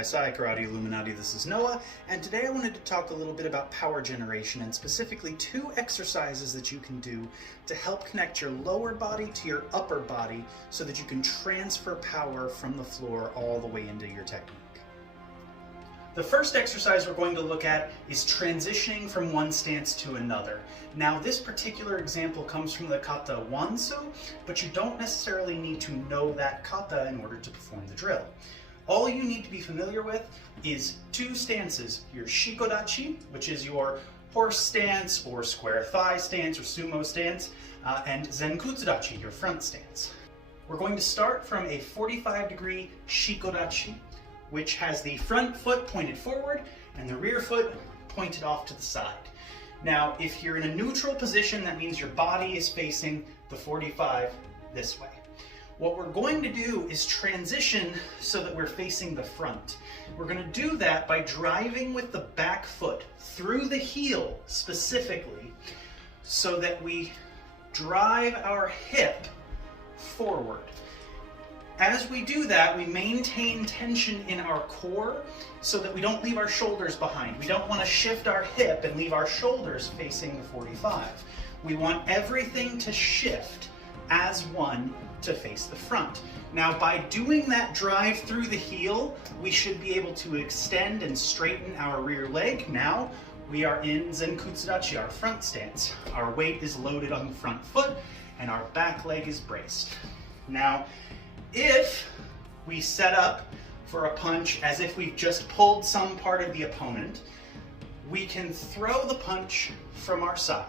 Hi Sai, Karate Illuminati, this is Noah, and today I wanted to talk a little bit about power generation and specifically 2 exercises that you can do to help connect your lower body to your upper body so that you can transfer power from the floor all the way into your technique. The first exercise we're going to look at is transitioning from one stance to another. Now this particular example comes from the kata Wansu, but you don't necessarily need to know that kata in order to perform the drill. All you need to be familiar with is 2 stances, your shikodachi, which is your horse stance or square thigh stance or sumo stance, and zenkutsudachi, your front stance. We're going to start from a 45-degree shikodachi, which has the front foot pointed forward and the rear foot pointed off to the side. Now, if you're in a neutral position, that means your body is facing the 45 this way. What we're going to do is transition so that we're facing the front. We're going to do that by driving with the back foot through the heel specifically so that we drive our hip forward. As we do that, we maintain tension in our core so that we don't leave our shoulders behind. We don't want to shift our hip and leave our shoulders facing the 45. We want everything to shift as one to face the front. Now, by doing that drive through the heel, we should be able to extend and straighten our rear leg. Now, we are in zenkutsudachi, our front stance. Our weight is loaded on the front foot and our back leg is braced. Now, if we set up for a punch as if we've just pulled some part of the opponent, we can throw the punch from our side.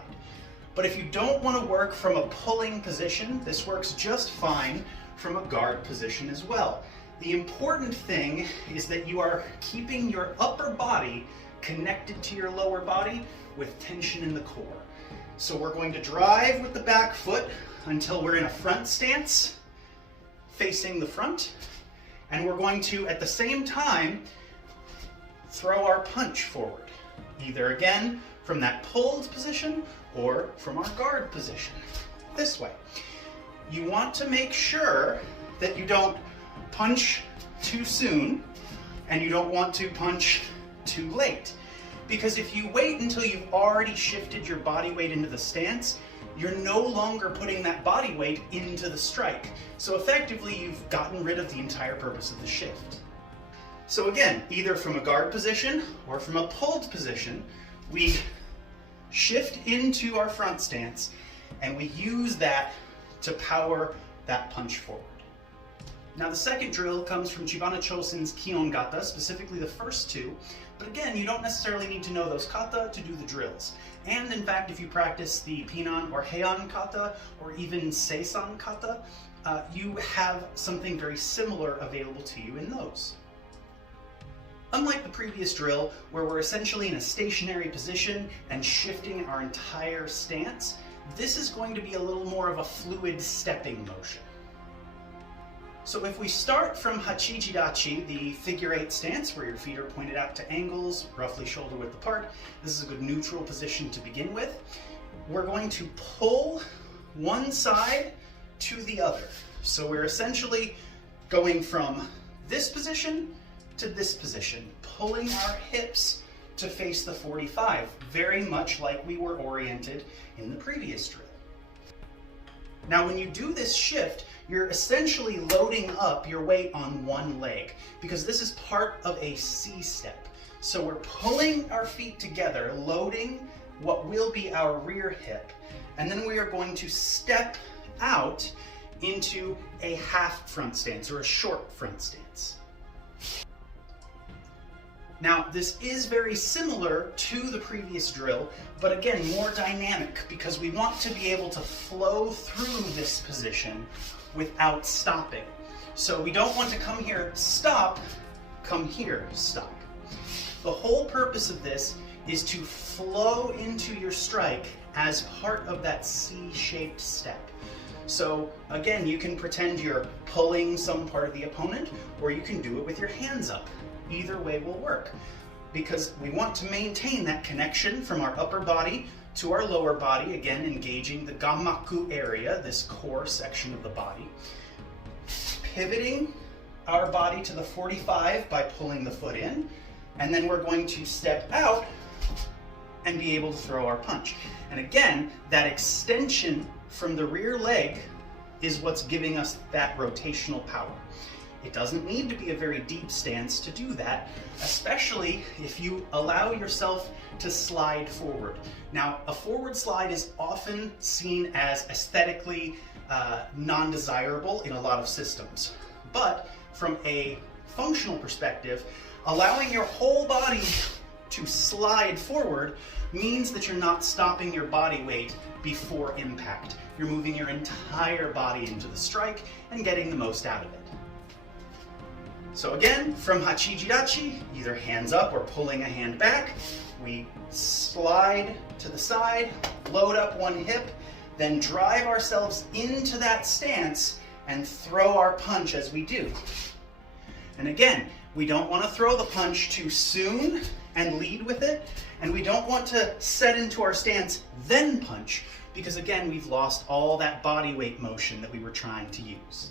But if you don't want to work from a pulling position, this works just fine from a guard position as well. The important thing is that you are keeping your upper body connected to your lower body with tension in the core. So we're going to drive with the back foot until we're in a front stance, facing the front, and we're going to, at the same time, throw our punch forward, either again from that pulled position or from our guard position, this way. You want to make sure that you don't punch too soon and you don't want to punch too late. Because if you wait until you've already shifted your body weight into the stance, you're no longer putting that body weight into the strike. So effectively, you've gotten rid of the entire purpose of the shift. So again, either from a guard position or from a pulled position, we shift into our front stance and we use that to power that punch forward. Now the second drill comes from Chibana Chosen's Kion Gata, specifically the first 2, but again, you don't necessarily need to know those kata to do the drills. And in fact, if you practice the Pinan or Heian kata or even Seisan kata, you have something very similar available to you in those. Unlike the previous drill, where we're essentially in a stationary position and shifting our entire stance, this is going to be a little more of a fluid stepping motion. So if we start from Hachijidachi, the figure 8 stance, where your feet are pointed out to angles, roughly shoulder width apart, this is a good neutral position to begin with. We're going to pull one side to the other. So we're essentially going from this position to this position, pulling our hips to face the 45, very much like we were oriented in the previous drill. Now when you do this shift, you're essentially loading up your weight on one leg, because this is part of a C-step. So we're pulling our feet together, loading what will be our rear hip, and then we are going to step out into a half front stance or a short front stance. Now, this is very similar to the previous drill, but again, more dynamic because we want to be able to flow through this position without stopping. So we don't want to come here, stop, come here, stop. The whole purpose of this is to flow into your strike as part of that C-shaped step. So again, you can pretend you're pulling some part of the opponent, or you can do it with your hands up. Either way will work, because we want to maintain that connection from our upper body to our lower body, again engaging the gammaku area, this core section of the body. Pivoting our body to the 45 by pulling the foot in, and then we're going to step out and be able to throw our punch. And again, that extension from the rear leg is what's giving us that rotational power. It doesn't need to be a very deep stance to do that, especially if you allow yourself to slide forward. Now, a forward slide is often seen as aesthetically non-desirable in a lot of systems. But from a functional perspective, allowing your whole body to slide forward means that you're not stopping your body weight before impact. You're moving your entire body into the strike and getting the most out of it. So again, from Hachiji-Dachi, either hands up or pulling a hand back, we slide to the side, load up one hip, then drive ourselves into that stance and throw our punch as we do. And again, we don't want to throw the punch too soon and lead with it, and we don't want to set into our stance then punch, because again, we've lost all that body weight motion that we were trying to use.